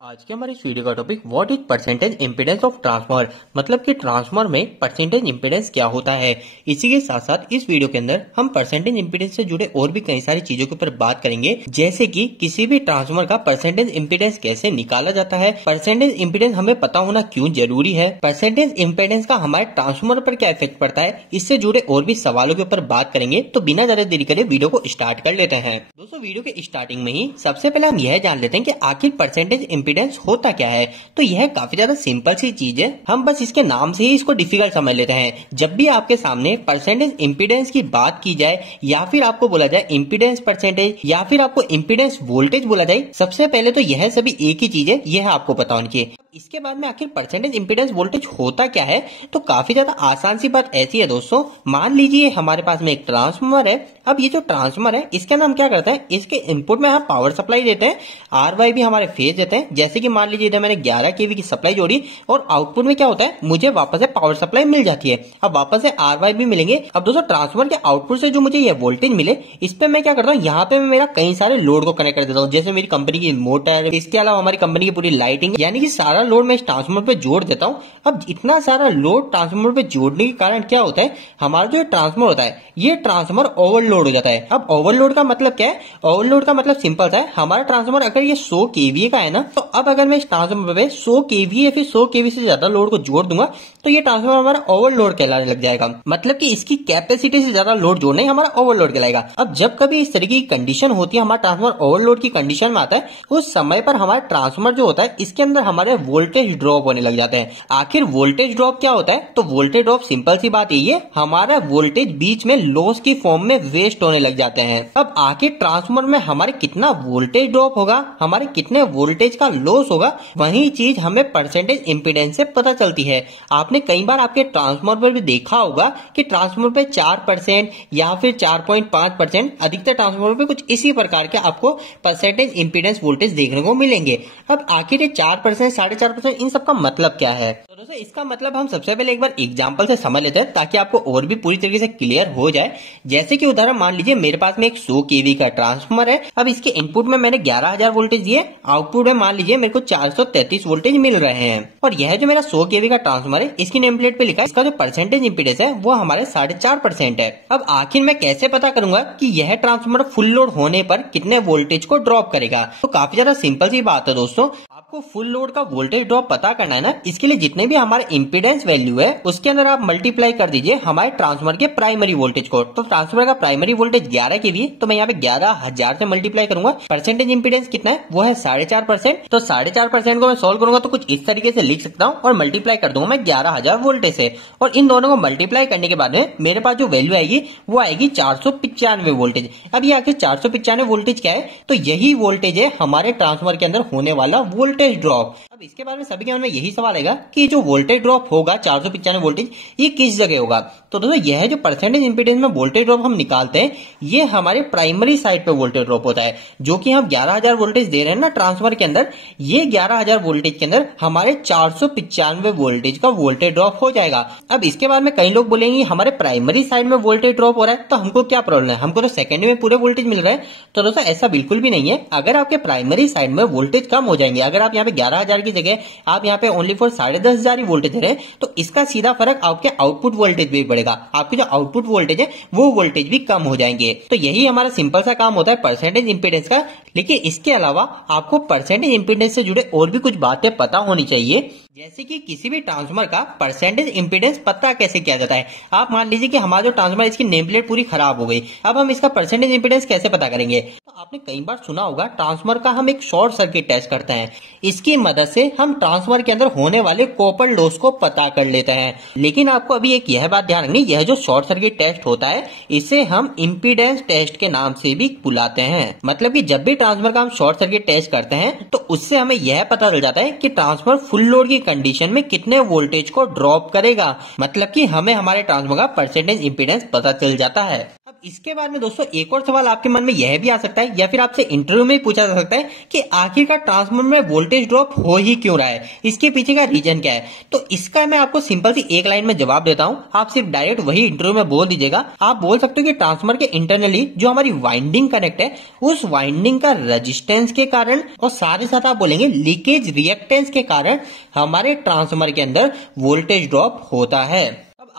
आज के हमारे इस वीडियो का topic what is percentage impedance of transformer, मतलब कि ट्रांसफार्मर में परसेंटेज इम्पीडेंस क्या होता है। इसी के साथ साथ इस वीडियो के अंदर हम परसेंटेज इम्पीडेंस से जुड़े और भी कई सारी चीजों के ऊपर बात करेंगे, जैसे कि किसी भी ट्रांसफार्मर का परसेंटेज इम्पीडेंस कैसे निकाला जाता है, परसेंटेज इम्पीडेंस हमें पता होना क्यों जरूरी है, परसेंटेज इम्पीडेंस का हमारे ट्रांसफार्मर पर क्या इफेक्ट पड़ता है, इससे जुड़े और भी सवालों के ऊपर बात करेंगे। तो बिना ज्यादा देरी करे वीडियो को स्टार्ट कर लेते हैं। दोस्तों, वीडियो के स्टार्टिंग में ही सबसे पहले हम यह जान लेते हैं कि आखिर परसेंटेज इम्पीडेंस होता क्या है। तो यह काफी ज्यादा सिंपल सी चीज है, हम बस इसके नाम से ही इसको डिफिकल्ट समझ लेते हैं। जब भी आपके सामने परसेंटेज इम्पीडेंस की बात की जाए या फिर आपको बोला जाए इम्पीडेंस परसेंटेज या फिर आपको इम्पीडेंस वोल्टेज बोला जाए, सबसे पहले तो यह सभी एक ही चीज है, यह आपको पता होनी चाहिए। इसके बाद में आखिर परसेंटेज इम्पीडेंस वोल्टेज होता क्या है, तो काफी ज्यादा आसान सी बात ऐसी है दोस्तों। मान लीजिए हमारे पास में एक ट्रांसफार्मर है। अब ये जो ट्रांसफार्मर है इसके अंदर हम क्या करते हैं, इसके इनपुट में हम पावर सप्लाई देते हैं, आर भी हमारे फेज देते हैं। जैसे कि मान लीजिए इधर मैंने 11 kV की सप्लाई जोड़ी और आउटपुट में क्या होता है, मुझे वापस से पावर सप्लाई मिल जाती है। अब वापस से आर भी मिलेंगे। अब दोस्तों, ट्रांसफार्मर के आउटपुट से जो मुझे ये वोल्टेज मिले, इस पे मैं क्या करता हूँ, यहाँ पे मैं मेरा कई सारे लोड को कनेक्ट कर देता हूँ। जैसे मेरी कंपनी की मोटर, इसके अलावा हमारी कंपनी की पूरी लाइटिंग, यानी कि सारा लोड मैं ट्रांसफार्मर पे जोड़ देता हूँ। अब इतना सारा लोड ट्रांसफार्मर पे जोड़ने के कारण क्या होता है, हमारा जो ट्रांसफार्मर होता है ये ट्रांसफार्मर ओवरलोड हो जाता है। अब ओवरलोड का मतलब क्या है, ओवरलोड का मतलब सिंपल सा है, हमारा ट्रांसफार्मर अगर ये 100 kVA का है ना, तो अब अगर मैं इस ट्रांसफार्मर पे 100 kVA या फिर 100 kV से ज्यादा लोड को जोड़ दूंगा तो ये ट्रांसफार्मर हमारा ओवरलोड कहलाने लग जाएगा। मतलब कि इसकी कैपेसिटी से ज्यादा लोड जोड़ना ही हमारा ओवरलोड कहलाएगा। अब जब कभी इस तरीके की कंडीशन होती है, हमारा ट्रांसफार्मर ओवरलोड की कंडीशन में आता है, उस समय पर हमारा ट्रांसफार्मर जो होता है इसके अंदर हमारे वोल्टेज ड्रॉप होने लग जाते हैं। आखिर वोल्टेज ड्रॉप क्या होता है, तो वोल्टेज ड्रॉप सिंपल सी बात यही है, हमारा वोल्टेज बीच में लॉस की फॉर्म में वेस्ट होने लग जाते हैं। अब आखिर ट्रांसफार्मर में हमारे कितना वोल्टेज ड्रॉप होगा, हमारे कितने वोल्टेज का लॉस होगा, वही चीज हमें परसेंटेज इंपीडेंस से पता चलती है। आपने कई बार आपके ट्रांसफार्मर पर भी देखा होगा कि ट्रांसफार्मर पे 4% या फिर 4.5%, अधिकतर ट्रांसफार्मर पे कुछ इसी प्रकार के आपको परसेंटेज इंपीडेंस वोल्टेज देखने को मिलेंगे। अब आखिर ये 4%, 4.5% इन सब का मतलब क्या है, तो दोस्तों इसका मतलब हम सबसे पहले एक बार एग्जांपल से समझ लेते हैं ताकि आपको और भी पूरी तरीके से क्लियर हो जाए। जैसे कि उदाहरण मान लीजिए मेरे पास में एक 100 kV का ट्रांसफार्मर है। अब इसके इनपुट में मैंने 11,000 वोल्टेज दिए, आउटपुट में मान लीजिए मेरे को 433 वोल्टेज मिल रहे हैं। और यह जो मेरा 100 kV का ट्रांसफार्मर है, इसकी नेम प्लेट पे लिखा है, इसका जो परसेंटेज इंपीडेंस है वो हमारे 4.5% है। अब आखिर मैं कैसे पता करूंगा कि यह ट्रांसफार्मर फुल लोड होने पर कितने वोल्टेज को ड्रॉप करेगा, तो काफी ज्यादा सिंपल सी बात है दोस्तों। आपको फुल लोड का वोल्टेज ड्रॉप पता करना है ना, इसके लिए जितने भी हमारे इंपीडेंस वैल्यू है उसके अंदर आप मल्टीप्लाई कर दीजिए हमारे ट्रांसफार्मर के प्राइमरी वोल्टेज को। तो ट्रांसफार्मर का प्राइमरी वोल्टेज 11 kV, तो मैं यहाँ पे 11,000 से मल्टीप्लाई करूंगा। परसेंटेज इंपीडेंस कितना है, वो है 4.5%। तो 4.5% को मैं सोल्व करूंगा तो कुछ इस तरीके से लिख सकता हूँ और मल्टीप्लाई कर दूंगा मैं 11,000 वोल्टेज से। और इन दोनों को मल्टीप्लाई करने के बाद में मेरे पास जो वैल्यू आएगी वो आएगी 495 वोल्टेज। अब ये आखिर 495 वोल्टेज क्या है, तो यही वोल्टेज है हमारे ट्रांसफार्मर के अंदर होने वाला वोल्टेज ड्रॉप। अब इसके बारे में सभी के मन में यही सवाल आएगा कि जो वोल्टेज ड्रॉप होगा 495 वोल्टेज, ये किस जगह होगा। तो दोस्तों यह जो परसेंटेज इंपीडेंस में वोल्टेज ड्रॉप हम निकालते हैं, ये हमारे प्राइमरी साइड पे वोल्टेज ड्रॉप होता है। जो कि हम 11,000 वोल्टेज दे रहे हैं ना ट्रांसफार्मर के अंदर, ये 11,000 वोल्टेज के अंदर हमारे 495 वोल्टेज का वोल्टेज ड्रॉप हो जाएगा। अब इसके बाद में कई लोग बोलेंगे हमारे प्राइमरी साइड में वोल्टेज ड्रॉप हो रहा है, तो हमको क्या प्रॉब्लम है, हमको तो सेकेंडरी में पूरे वोल्टेज मिल रहा है। तो दोस्तों ऐसा बिल्कुल भी नहीं है। अगर आपके प्राइमरी साइड में वोल्टेज कम हो जाएंगे, अगर आप यहाँ पे 11,000 की जगह आप यहाँ पे ओनली फॉर 10,500 वोल्टेज दे रहे हैं, तो इसका सीधा फर्क आपके आउटपुट वोल्टेज भी बढ़ेगा। आपकी जो आउटपुट वोल्टेज है वो वोल्टेज भी कम हो जाएंगे। तो यही हमारा सिंपल सा काम होता है परसेंटेज इंपीडेंस का। लेकिन इसके अलावा आपको परसेंटेज इंपीडेंस से जुड़े और भी कुछ बातें पता होनी चाहिए, जैसे कि किसी भी ट्रांसफार्मर का परसेंटेज इंपीडेंस पता कैसे किया जाता है। आप मान लीजिए कि हमारा जो ट्रांसफार्मर इसकी नेम प्लेट पूरी खराब हो गई, अब हम इसका परसेंटेज इंपीडेंस कैसे पता करेंगे। तो आपने कई बार सुना होगा ट्रांसफार्मर का हम एक शॉर्ट सर्किट टेस्ट करते हैं। इसकी मदद से हम ट्रांसफार्मर के अंदर होने वाले कॉपर लॉस को पता कर लेते हैं। लेकिन आपको अभी एक यह बात ध्यान रखनी, यह जो शॉर्ट सर्किट टेस्ट होता है इसे हम इंपीडेंस टेस्ट के नाम से भी बुलाते हैं। मतलब कि जब भी ट्रांसफार्मर का हम शॉर्ट सर्किट टेस्ट करते हैं तो उससे हमें यह पता चल जाता है कि ट्रांसफार्मर फुल लोड की कंडीशन में कितने वोल्टेज को ड्रॉप करेगा। मतलब कि हमें हमारे ट्रांसफार्मर का परसेंटेज इंपीडेंस पता चल जाता है। अब इसके बाद में दोस्तों एक और सवाल आपके मन में यह भी आ सकता है या फिर आपसे इंटरव्यू में पूछा जा सकता है कि आखिरकार ट्रांसफार्मर में वोल्टेज ड्रॉप हो ही क्यों रहा है, इसके पीछे का रीजन क्या है। तो इसका मैं आपको सिंपल सी एक लाइन में जवाब देता हूं, आप सिर्फ डायरेक्ट वही इंटरव्यू में बोल दीजिएगा। आप बोल सकते हो कि ट्रांसफार्मर के इंटरनली जो हमारी वाइंडिंग कनेक्ट है उस वाइंडिंग का रेजिस्टेंस के कारण और साथ ही साथ आप बोलेंगे लीकेज रिएक्टेंस के कारण हमारे ट्रांसफार्मर के अंदर वोल्टेज ड्रॉप होता है।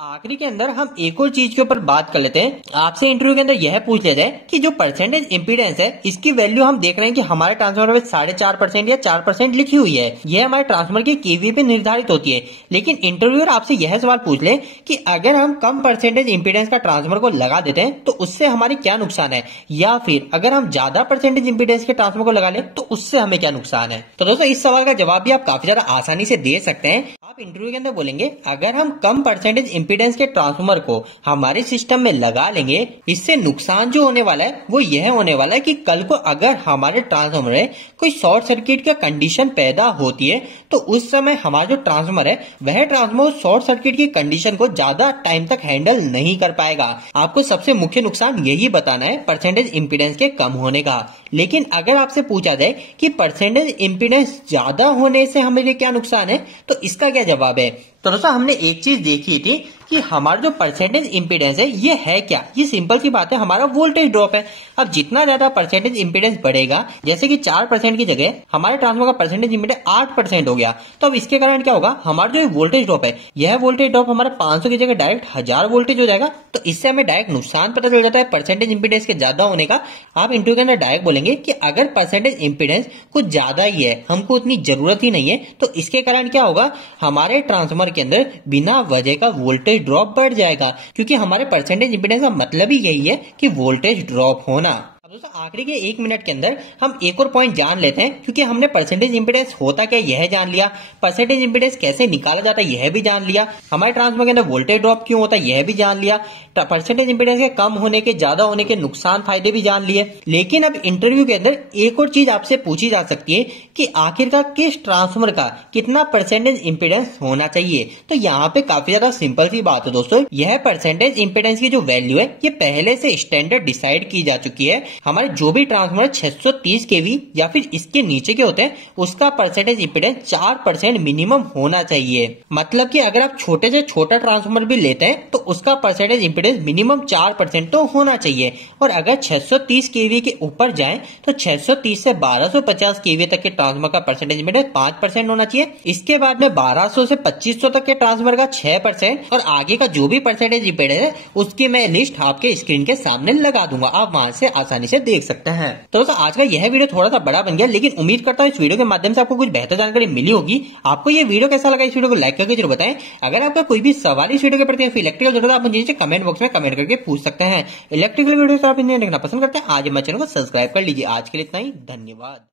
आखिरी के अंदर हम एक और चीज के ऊपर बात कर लेते हैं। आपसे इंटरव्यू के अंदर यह पूछ लिया जाए कि जो परसेंटेज इंपीडेंस है इसकी वैल्यू हम देख रहे हैं कि हमारे ट्रांसफार्मर में 4.5% या 4% लिखी हुई है। यह हमारे ट्रांसफार्मर के केवीए पे निर्धारित होती है। लेकिन इंटरव्यूअर आपसे यह सवाल पूछ ले कि अगर हम कम परसेंटेज इंपीडेंस का ट्रांसफार्मर को लगा देते हैं तो उससे हमारे क्या नुकसान है, या फिर अगर हम ज्यादा परसेंटेज इंपीडेंस के ट्रांसफार्मर को लगा लें तो उससे हमें क्या नुकसान है। तो दोस्तों इस सवाल का जवाब भी आप काफी ज्यादा आसानी से दे सकते हैं। आप इंटरव्यू के अंदर बोलेंगे अगर हम कम परसेंटेज इंपीडेंस के ट्रांसफार्मर को हमारे सिस्टम में लगा लेंगे, इससे नुकसान जो होने वाला है वो यह होने वाला है कि कल को अगर हमारे ट्रांसफार्मर में कोई शॉर्ट सर्किट का कंडीशन पैदा होती है तो उस समय हमारा जो ट्रांसफार्मर है वह ट्रांसफार्मर शॉर्ट सर्किट की कंडीशन को ज्यादा टाइम तक हैंडल नहीं कर पाएगा। आपको सबसे मुख्य नुकसान यही बताना है परसेंटेज इंपीडेंस के कम होने का। लेकिन अगर आपसे पूछा जाए कि परसेंटेज इंपीडेंस ज्यादा होने से हमें क्या नुकसान है, तो इसका क्या जवाब है। तो दोस्तों हमने एक चीज देखी थी कि हमारा जो परसेंटेज इंपीडेंस है ये है क्या, ये सिंपल सी बात है, हमारा वोल्टेज ड्रॉप है। अब जितना ज्यादा परसेंटेज इंपीडेंस बढ़ेगा, जैसे कि 4% की जगह हमारे ट्रांसफार्मर का परसेंटेज इंपीडेंस 8% हो गया, तो अब इसके कारण क्या होगा, हमारा जो वोल्टेज ड्रॉप है यह वोल्टेज ड्रॉप हमारा 500 की जगह डायरेक्ट 1000 वोल्टेज हो जाएगा। तो इससे हमें डायरेक्ट नुकसान पता चल जाता है परसेंटेज इंपीडेंस के ज्यादा होने का। आप इंटरव्यू के अंदर डायरेक्ट बोलेंगे कि अगर परसेंटेज इंपीडेंस कुछ ज्यादा ही है, हमको उतनी जरूरत ही नहीं है, तो इसके कारण क्या होगा, हमारे ट्रांसफार्मर के अंदर बिना वजह का वोल्टेज ड्रॉप बढ़ जाएगा, क्योंकि हमारे परसेंटेज इंपीडेंस का मतलब ही यही है कि वोल्टेज ड्रॉप होना। दोस्तों आखिरी के 1 मिनट के अंदर हम एक और पॉइंट जान लेते हैं, क्योंकि हमने परसेंटेज इंपीडेंस होता क्या यह जान लिया, परसेंटेज इंपीडेंस कैसे निकाला जाता है यह भी जान लिया, हमारे ट्रांसफार्मर के अंदर वोल्टेज ड्रॉप क्यों होता है यह भी जान लिया, परसेंटेज इंपीडेंस के कम होने के ज्यादा होने के नुकसान फायदे भी जान लिए। लेकिन अब इंटरव्यू के अंदर एक और चीज आपसे पूछी जा सकती है कि आखिरकार किस ट्रांसफार्मर का कितना परसेंटेज इंपीडेंस होना चाहिए। तो यहाँ पे काफी ज्यादा सिंपल सी बात है दोस्तों, यह परसेंटेज इंपीडेंस की जो वैल्यू है ये पहले से स्टैंडर्ड डिसाइड की जा चुकी है। हमारे जो भी ट्रांसफार्मर 630 kV या फिर इसके नीचे के होते हैं उसका परसेंटेज इंपीडेंस 4% मिनिमम होना चाहिए। मतलब कि अगर आप छोटे से छोटा ट्रांसफार्मर भी लेते हैं तो उसका परसेंटेज इंपीडेंस मिनिमम 4% तो होना चाहिए। और अगर 630 kV के ऊपर जाएं तो 630 से 1250 kV तक के ट्रांसफार्मर का परसेंटेज इंपीडेंस 5% होना चाहिए। इसके बाद में 1200 से 2500 तक के ट्रांसफार्मर का 6% और आगे का जो भी परसेंटेज इंपीडेंस है उसकी मैं लिस्ट आपके स्क्रीन के सामने लगा दूंगा, आप वहां से आसानी से देख सकते हैं। तो दोस्तों आज का यह वीडियो थोड़ा सा बड़ा बन गया, लेकिन उम्मीद करता हूं इस वीडियो के माध्यम से आपको कुछ बेहतर जानकारी मिली होगी। आपको ये वीडियो कैसा लगा, इस वीडियो को लाइक करके जरूर बताएं। अगर आपका कोई भी सवाल इस वीडियो के प्रति इलेक्ट्रिकल जरूरत आप मुझे नीचे कमेंट बॉक्स में कमेंट करके पूछ सकते हैं। इलेक्ट्रिकल वीडियो आप देखना पसंद करते हैं आज हमारे चैनल को सब्सक्राइब कर लीजिए। आज के लिए इतना ही, धन्यवाद।